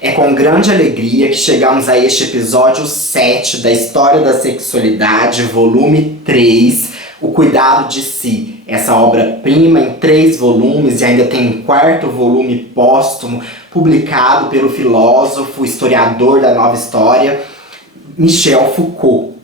É com grande alegria que chegamos a este episódio 7 da História da Sexualidade, volume 3, O Cuidado de Si. Essa obra-prima em 3 volumes e ainda tem um 4º volume póstumo, publicado pelo filósofo, historiador da Nova História, Michel Foucault.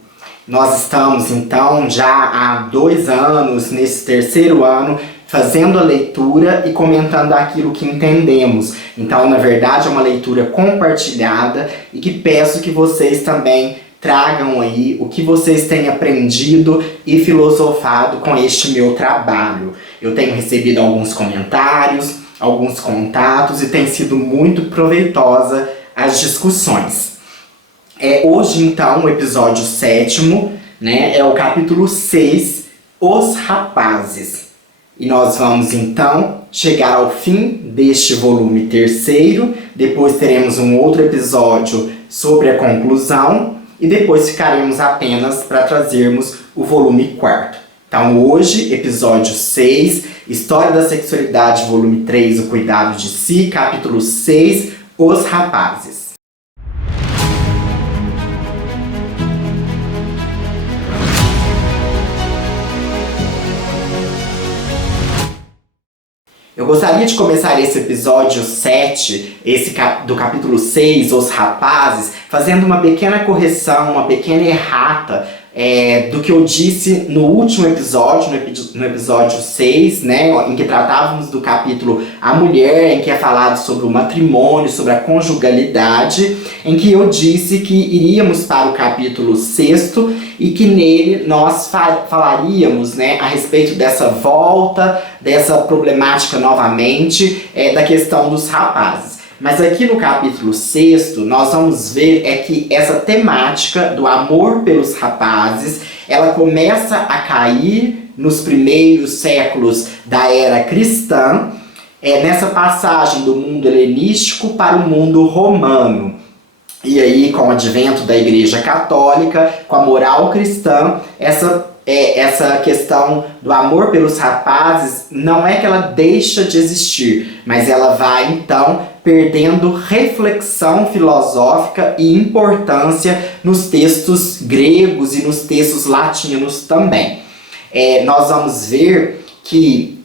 Nós estamos, então, já há 2 anos, nesse 3º ano, fazendo a leitura e comentando aquilo que entendemos. Então, na verdade, é uma leitura compartilhada e que peço que vocês também tragam aí o que vocês têm aprendido e filosofado com este meu trabalho. Eu tenho recebido alguns comentários, alguns contatos e tem sido muito proveitosa as discussões. Hoje, então, o episódio 7º, é o capítulo 6, Os Rapazes. E nós vamos, então, chegar ao fim deste volume 3º, depois teremos um outro episódio sobre a conclusão, e depois ficaremos apenas para trazermos o volume 4º. Então, hoje, episódio 6, História da Sexualidade, volume 3, O Cuidado de Si, capítulo 6, Os Rapazes. Eu gostaria de começar esse episódio 7, do capítulo 6, Os Rapazes, fazendo uma pequena correção, uma pequena errata do que eu disse no último episódio, no episódio 6, em que tratávamos do capítulo A Mulher, em que é falado sobre o matrimônio, sobre a conjugalidade, em que eu disse que iríamos para o capítulo 6º e que nele nós falaríamos a respeito dessa volta, dessa problemática novamente, da questão dos rapazes. Mas aqui no capítulo 6º, nós vamos ver que essa temática do amor pelos rapazes, ela começa a cair nos primeiros séculos da era cristã, nessa passagem do mundo helenístico para o mundo romano. E aí, com o advento da Igreja Católica, com a moral cristã, essa questão do amor pelos rapazes não é que ela deixa de existir, mas ela vai, então, perdendo reflexão filosófica e importância nos textos gregos e nos textos latinos também. Nós vamos ver que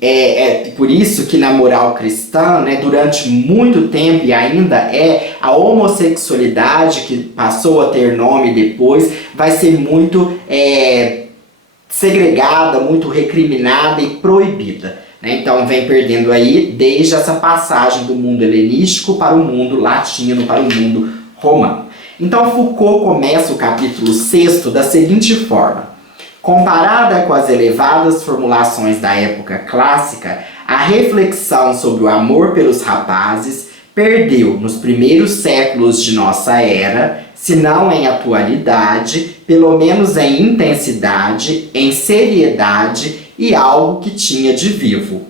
por isso que na moral cristã, durante muito tempo e ainda a homossexualidade, que passou a ter nome depois, vai ser muito segregada, muito recriminada e proibida. Então vem perdendo aí desde essa passagem do mundo helenístico para o mundo latino, para o mundo romano. Então Foucault começa o capítulo 6º da seguinte forma: comparada com as elevadas formulações da época clássica, a reflexão sobre o amor pelos rapazes perdeu nos primeiros séculos de nossa era, se não em atualidade, pelo menos em intensidade, em seriedade e algo que tinha de vivo.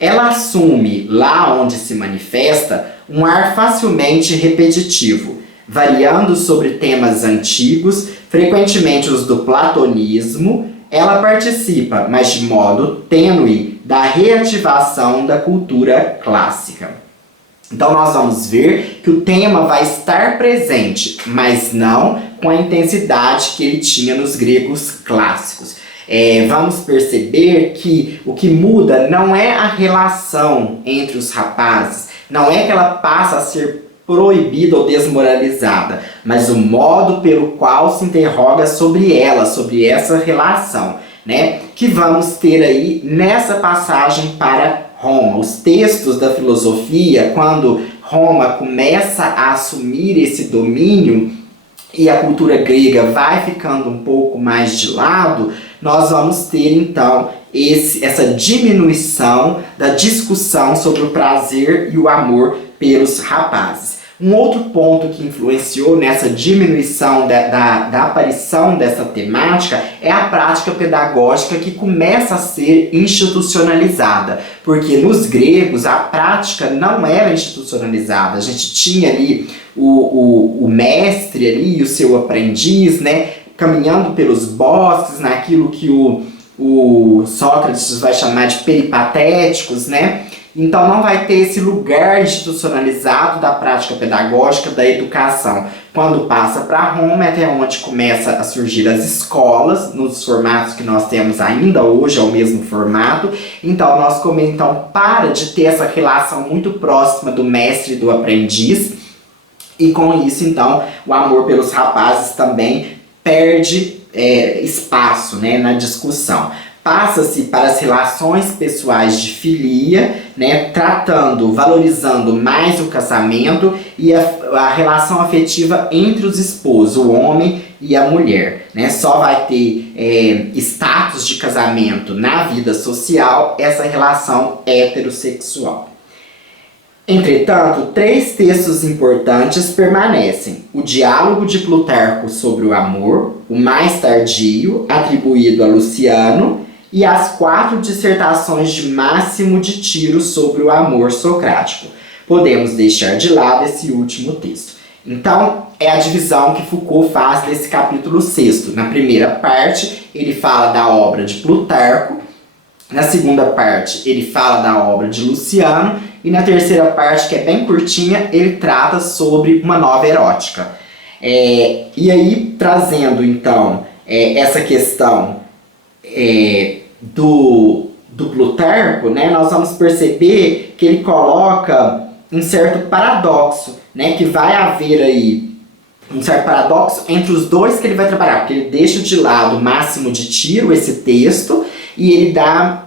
Ela assume, lá onde se manifesta, um ar facilmente repetitivo, variando sobre temas antigos, frequentemente os do platonismo. Ela participa, mas de modo tênue, da reativação da cultura clássica. Então nós vamos ver que o tema vai estar presente, mas não com a intensidade que ele tinha nos gregos clássicos. Vamos perceber que o que muda não é a relação entre os rapazes, não é que ela passa a ser proibida ou desmoralizada, mas o modo pelo qual se interroga sobre ela, sobre essa relação, que vamos ter aí nessa passagem para Roma. Os textos da filosofia, quando Roma começa a assumir esse domínio e a cultura grega vai ficando um pouco mais de lado, nós vamos ter então essa diminuição da discussão sobre o prazer e o amor pelos rapazes. Um outro ponto que influenciou nessa diminuição da aparição dessa temática é a prática pedagógica, que começa a ser institucionalizada, porque nos gregos a prática não era institucionalizada. A gente tinha ali o mestre ali e o seu aprendiz, caminhando pelos bosques, naquilo que o Sócrates vai chamar de peripatéticos, Então não vai ter esse lugar institucionalizado da prática pedagógica, da educação. Quando passa para Roma, é até onde começa a surgir as escolas, nos formatos que nós temos ainda hoje, é o mesmo formato. Então para de ter essa relação muito próxima do mestre e do aprendiz, e com isso, então, o amor pelos rapazes também perde espaço, né, na discussão. Passa-se para as relações pessoais de filia, né, valorizando mais o casamento e a relação afetiva entre os esposos, o homem e a mulher. Né? Só vai ter status de casamento na vida social essa relação heterossexual. Entretanto, 3 textos importantes permanecem: o Diálogo de Plutarco sobre o Amor, o mais tardio, atribuído a Luciano, e as 4 dissertações de Máximo de Tiro sobre o amor socrático. Podemos deixar de lado esse último texto. Então, é a divisão que Foucault faz desse capítulo 6º. Na primeira parte, ele fala da obra de Plutarco. Na segunda parte, ele fala da obra de Luciano. E na terceira parte, que é bem curtinha, ele trata sobre uma nova erótica. E aí, trazendo, então, essa questão do Plutarco, né, nós vamos perceber que ele coloca um certo paradoxo, né, que vai haver aí um certo paradoxo entre os dois que ele vai trabalhar, porque ele deixa de lado Máximo de Tiro, esse texto, e ele dá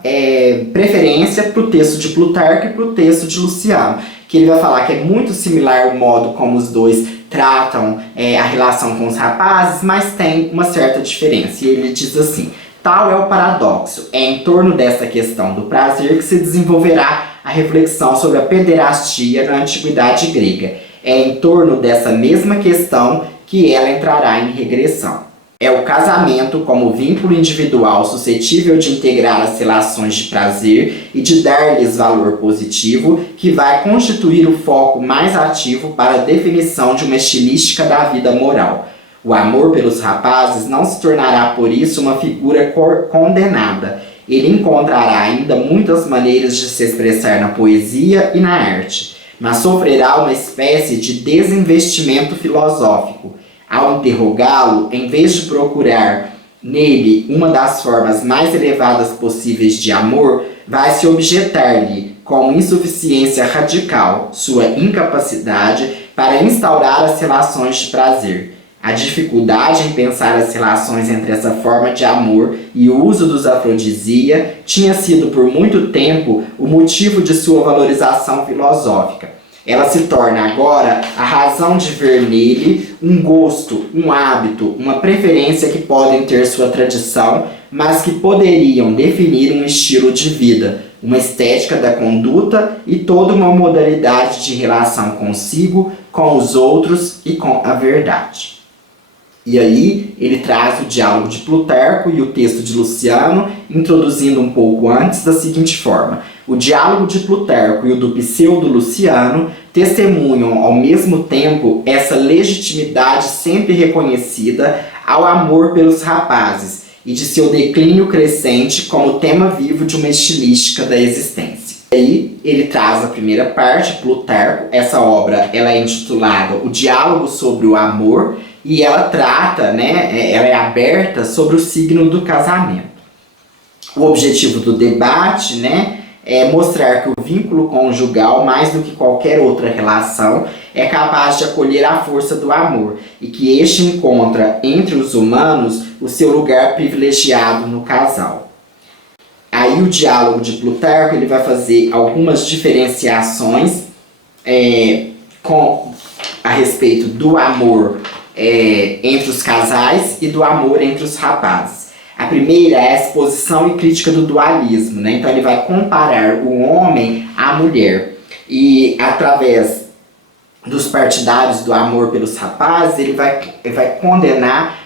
preferência para o texto de Plutarco e para o texto de Luciano, que ele vai falar que é muito similar o modo como os dois tratam a relação com os rapazes, mas tem uma certa diferença. E ele diz assim: tal é o paradoxo, é em torno dessa questão do prazer que se desenvolverá a reflexão sobre a pederastia na antiguidade grega. É em torno dessa mesma questão que ela entrará em regressão. É o casamento como vínculo individual suscetível de integrar as relações de prazer e de dar-lhes valor positivo que vai constituir o foco mais ativo para a definição de uma estilística da vida moral. O amor pelos rapazes não se tornará por isso uma figura condenada. Ele encontrará ainda muitas maneiras de se expressar na poesia e na arte, mas sofrerá uma espécie de desinvestimento filosófico. Ao interrogá-lo, em vez de procurar nele uma das formas mais elevadas possíveis de amor, vai-se objetar-lhe, com insuficiência radical, sua incapacidade para instaurar as relações de prazer. A dificuldade em pensar as relações entre essa forma de amor e o uso dos afrodisia tinha sido por muito tempo o motivo de sua valorização filosófica. Ela se torna agora a razão de ver nele um gosto, um hábito, uma preferência que podem ter sua tradição, mas que poderiam definir um estilo de vida, uma estética da conduta e toda uma modalidade de relação consigo, com os outros e com a verdade. E aí ele traz o Diálogo de Plutarco e o texto de Luciano, introduzindo um pouco antes da seguinte forma: o Diálogo de Plutarco e o do Pseudo-Luciano testemunham ao mesmo tempo essa legitimidade sempre reconhecida ao amor pelos rapazes e de seu declínio crescente como tema vivo de uma estilística da existência. E aí ele traz a primeira parte, Plutarco. Essa obra ela é intitulada O Diálogo sobre o Amor, e ela trata, né, ela é aberta sobre o signo do casamento. O objetivo do debate, né, é mostrar que o vínculo conjugal, mais do que qualquer outra relação, é capaz de acolher a força do amor e que este encontra entre os humanos o seu lugar privilegiado no casal. Aí o Diálogo de Plutarco ele vai fazer algumas diferenciações a respeito do amor entre os casais e do amor entre os rapazes. A primeira é a exposição e crítica do dualismo, né? Então ele vai comparar o homem à mulher e através dos partidários do amor pelos rapazes ele vai condenar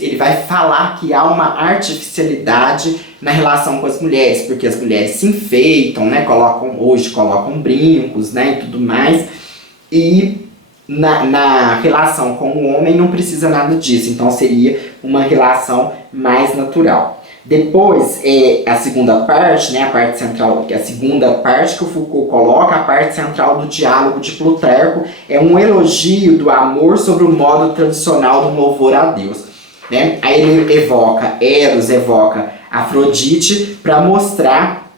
ele vai falar que há uma artificialidade na relação com as mulheres, porque as mulheres se enfeitam, né? colocam brincos, né? E tudo mais, e na relação com o homem não precisa nada disso, então seria uma relação mais natural. Depois, a segunda parte, né, a parte central, a segunda parte que o Foucault coloca, a parte central do diálogo de Plutarco, é um elogio do amor sobre o modo tradicional do louvor a Deus. Né? Aí ele evoca Eros, evoca Afrodite, para mostrar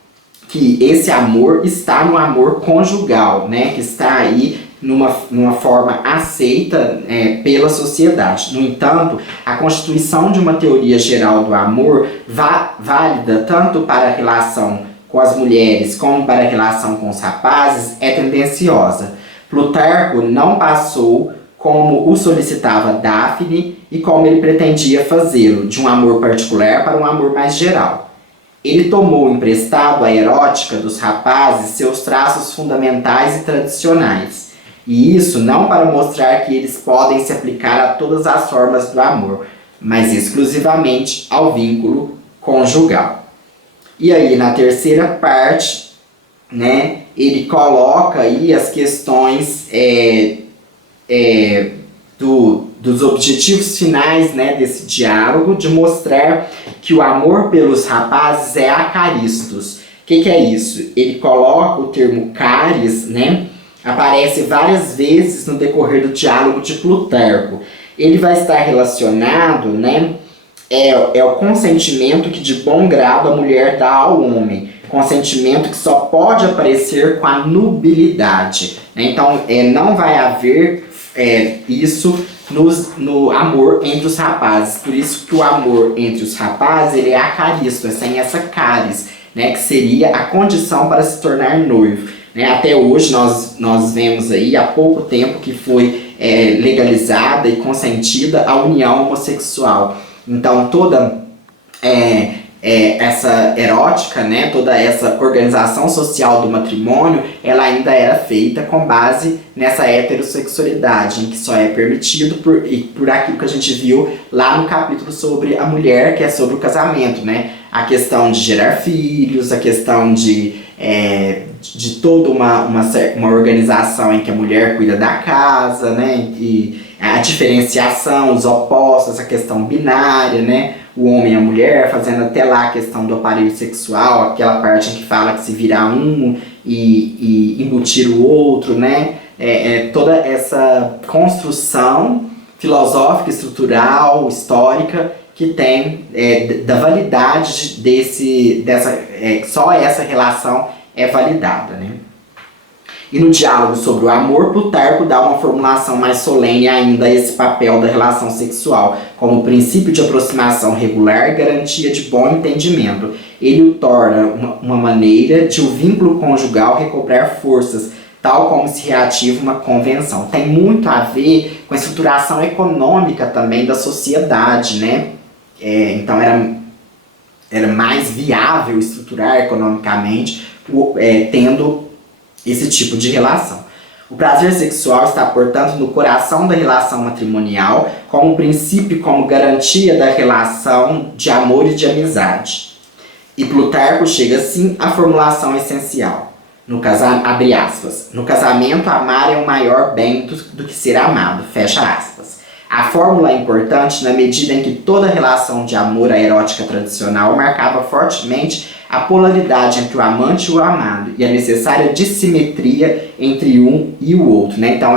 que esse amor está no amor conjugal, né, que está aí numa forma aceita pela sociedade. No entanto, a constituição de uma teoria geral do amor, válida tanto para a relação com as mulheres como para a relação com os rapazes, é tendenciosa. Plutarco não passou como o solicitava Daphne e como ele pretendia fazê-lo, de um amor particular para um amor mais geral. Ele tomou emprestado à erótica dos rapazes seus traços fundamentais e tradicionais, e isso não para mostrar que eles podem se aplicar a todas as formas do amor, mas exclusivamente ao vínculo conjugal. E aí, na terceira parte, né, ele coloca aí as questões dos objetivos finais, né, desse diálogo, de mostrar que o amor pelos rapazes é acaristos. O que é isso? Ele coloca o termo caris, né, aparece várias vezes no decorrer do diálogo de Plutarco. Ele vai estar relacionado, né, é o consentimento que de bom grado a mulher dá ao homem. Consentimento que só pode aparecer com a nubilidade. Né? Então, não vai haver isso no amor entre os rapazes. Por isso que o amor entre os rapazes ele é acaristo, é sem essa caris, né, que seria a condição para se tornar noivo. Né? Até hoje nós vemos aí há pouco tempo que foi legalizada e consentida a união homossexual. Então toda essa erótica, né, toda essa organização social do matrimônio, ela ainda era feita com base nessa heterossexualidade, em que só é permitido por aquilo que a gente viu lá no capítulo sobre a mulher, que é sobre o casamento, né? A questão de gerar filhos, a questão de toda uma organização em que a mulher cuida da casa, né? E a diferenciação, os opostos, a questão binária, né? O homem e a mulher, fazendo até lá a questão do aparelho sexual, aquela parte em que fala que se virar um e embutir o outro, né? Toda essa construção filosófica, estrutural, histórica, que tem da validade só essa relação é validada, né? E no diálogo sobre o amor, Plutarco dá uma formulação mais solene ainda a esse papel da relação sexual, como princípio de aproximação regular e garantia de bom entendimento. Ele o torna uma maneira de o vínculo conjugal recobrar forças, tal como se reativa uma convenção. Tem muito a ver com a estruturação econômica também da sociedade, né? Então era mais viável estruturar economicamente, tendo esse tipo de relação. O prazer sexual está, portanto, no coração da relação matrimonial, como princípio e como garantia da relação de amor e de amizade. E Plutarco chega, assim, à formulação essencial. Abre aspas. No casamento, amar é o maior bem do que ser amado. Fecha aspas. A fórmula é importante na medida em que toda relação de amor à erótica tradicional marcava fortemente a polaridade entre o amante e o amado e a necessária dissimetria entre um e o outro, né? Então,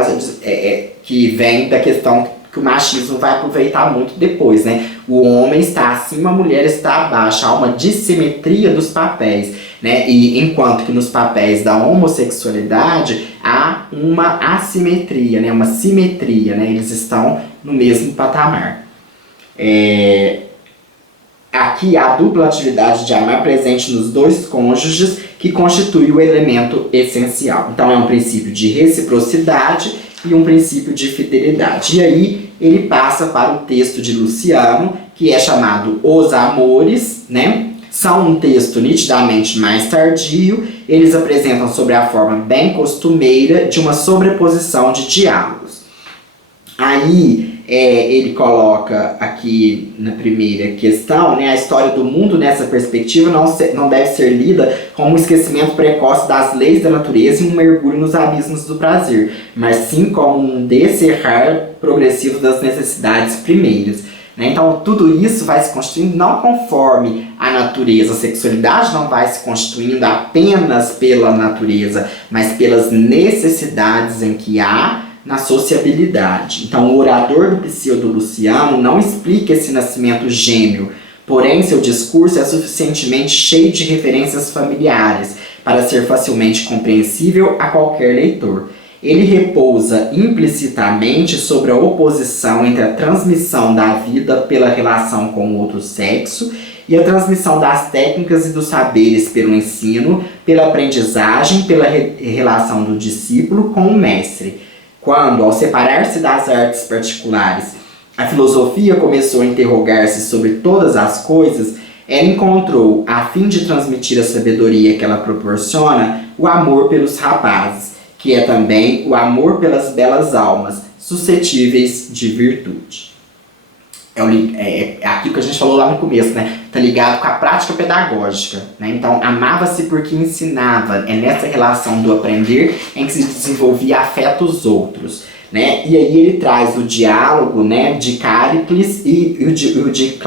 que vem da questão que o machismo vai aproveitar muito depois, né? O homem está acima, a mulher está abaixo, há uma dissimetria dos papéis, né? E enquanto que nos papéis da homossexualidade há uma assimetria, né? Uma simetria, né? Eles estão no mesmo patamar. Aqui há a dupla atividade de amar presente nos dois cônjuges que constitui o elemento essencial. Então é um princípio de reciprocidade e um princípio de fidelidade. E aí ele passa para o texto de Luciano, que é chamado Os Amores, né? São um texto nitidamente mais tardio. Eles apresentam sobre a forma bem costumeira de uma sobreposição de diálogos. Aí ele coloca aqui na primeira questão, né, a história do mundo nessa perspectiva não deve ser lida como um esquecimento precoce das leis da natureza e um mergulho nos abismos do prazer, mas sim como um descerrar progressivo das necessidades primeiras. né? Então tudo isso vai se constituindo não conforme a natureza. A sexualidade não vai se constituindo apenas pela natureza, mas pelas necessidades em que há na sociabilidade. Então o orador do Pseudo Luciano não explica esse nascimento gêmeo, porém seu discurso é suficientemente cheio de referências familiares para ser facilmente compreensível a qualquer leitor. Ele repousa implicitamente sobre a oposição entre a transmissão da vida pela relação com o outro sexo e a transmissão das técnicas e dos saberes pelo ensino, pela aprendizagem, pela relação do discípulo com o mestre. Quando, ao separar-se das artes particulares, a filosofia começou a interrogar-se sobre todas as coisas, ela encontrou, a fim de transmitir a sabedoria que ela proporciona, o amor pelos rapazes, que é também o amor pelas belas almas, suscetíveis de virtude. É aquilo que a gente falou lá no começo, né? Tá ligado com a prática pedagógica, né? Então, amava-se porque ensinava. É nessa relação do aprender em que se desenvolvia afeto aos outros, né? E aí ele traz o diálogo, né, de Cáricles e o de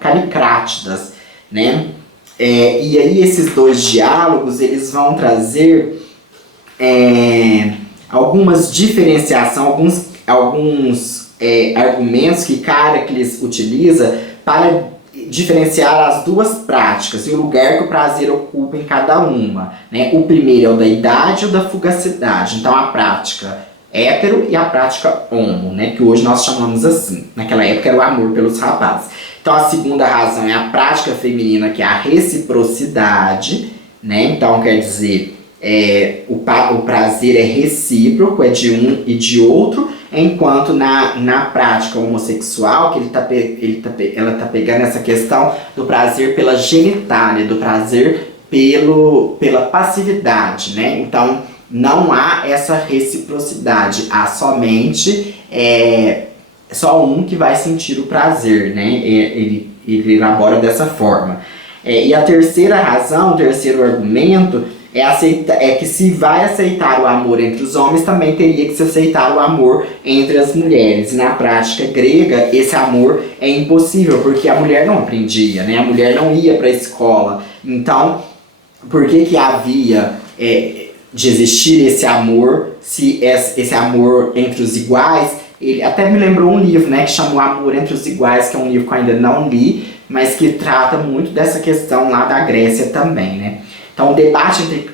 Calicrátidas, né? E aí esses dois diálogos, eles vão trazer algumas diferenciações, alguns argumentos que Cáricles utiliza para diferenciar as duas práticas e o lugar que o prazer ocupa em cada uma, né? O primeiro é o da idade e o da fugacidade. Então a prática hétero e a prática homo, né? Que hoje nós chamamos assim. Naquela época era o amor pelos rapazes. Então a segunda razão é a prática feminina, que é a reciprocidade, né? Então quer dizer, o prazer é recíproco, é de um e de outro, enquanto na prática homossexual, que ela tá pegando essa questão do prazer pela genitália, do prazer pela passividade, né? Então não há essa reciprocidade, há somente só um que vai sentir o prazer, né? Ele elabora dessa forma. E a terceira razão, o terceiro argumento, é que se vai aceitar o amor entre os homens, também teria que se aceitar o amor entre as mulheres. E na prática grega, esse amor é impossível, porque a mulher não aprendia, né? A mulher não ia para a escola. Então, por que havia de existir esse amor, se esse amor entre os iguais? Ele até me lembrou um livro, né, que chama O Amor entre os Iguais, que é um livro que eu ainda não li, mas que trata muito dessa questão lá da Grécia também, né? Então o debate entre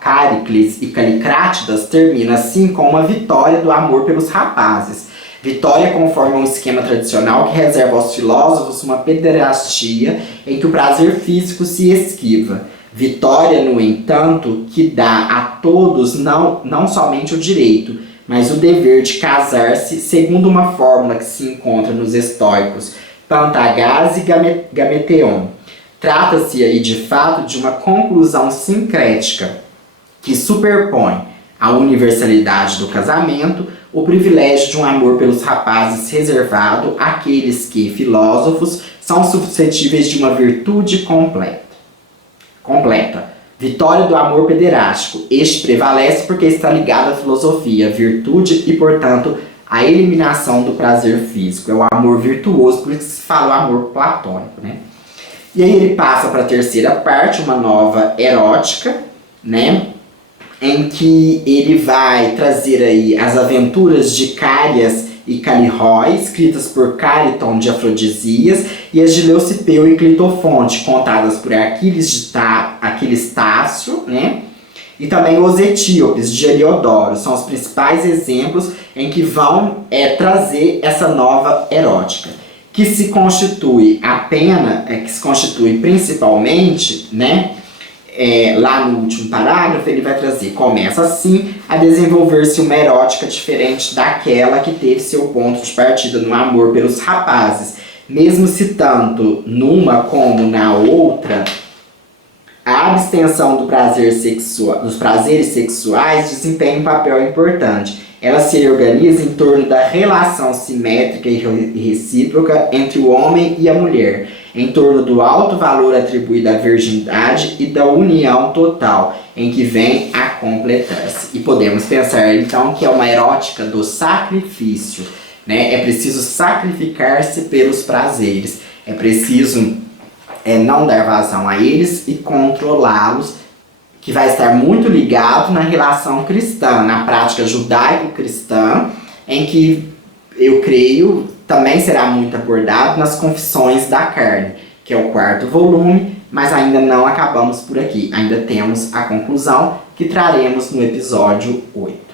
Cáricles e Calicrátidas termina assim com uma vitória do amor pelos rapazes. Vitória conforme um esquema tradicional que reserva aos filósofos uma pederastia em que o prazer físico se esquiva. Vitória, no entanto, que dá a todos não somente o direito, mas o dever de casar-se segundo uma fórmula que se encontra nos estoicos Pantagás e Gameteon. Trata-se aí de fato de uma conclusão sincrética que superpõe à universalidade do casamento o privilégio de um amor pelos rapazes reservado àqueles que, filósofos, são suscetíveis de uma virtude completa. Vitória do amor pederástico. Este prevalece porque está ligado à filosofia, virtude e, portanto, à eliminação do prazer físico. É o amor virtuoso, por isso que se fala o amor platônico, né? E aí ele passa para a terceira parte, uma nova erótica, né? Em que ele vai trazer aí as aventuras de Cárias e Calirói, escritas por Cariton de Afrodisias, e as de Leucipeu e Clitofonte, contadas por Aquiles Tácio, né? E também os Etíopes de Heliodoro. São os principais exemplos em que vão trazer essa nova erótica, que se constitui principalmente, né? Lá no último parágrafo ele vai trazer, começa assim a desenvolver-se uma erótica diferente daquela que teve seu ponto de partida no amor pelos rapazes, mesmo se tanto numa como na outra a abstenção dos prazeres sexuais desempenha um papel importante. Ela se organiza em torno da relação simétrica e recíproca entre o homem e a mulher, em torno do alto valor atribuído à virgindade e da união total, em que vem a completar-se. E podemos pensar, então, que é uma erótica do sacrifício, né? É preciso sacrificar-se pelos prazeres, é preciso não dar vazão a eles e controlá-los, que vai estar muito ligado na relação cristã, na prática judaico-cristã, em que eu creio também será muito abordado nas Confissões da Carne, que é o 4º volume, mas ainda não acabamos por aqui, ainda temos a conclusão que traremos no episódio 8.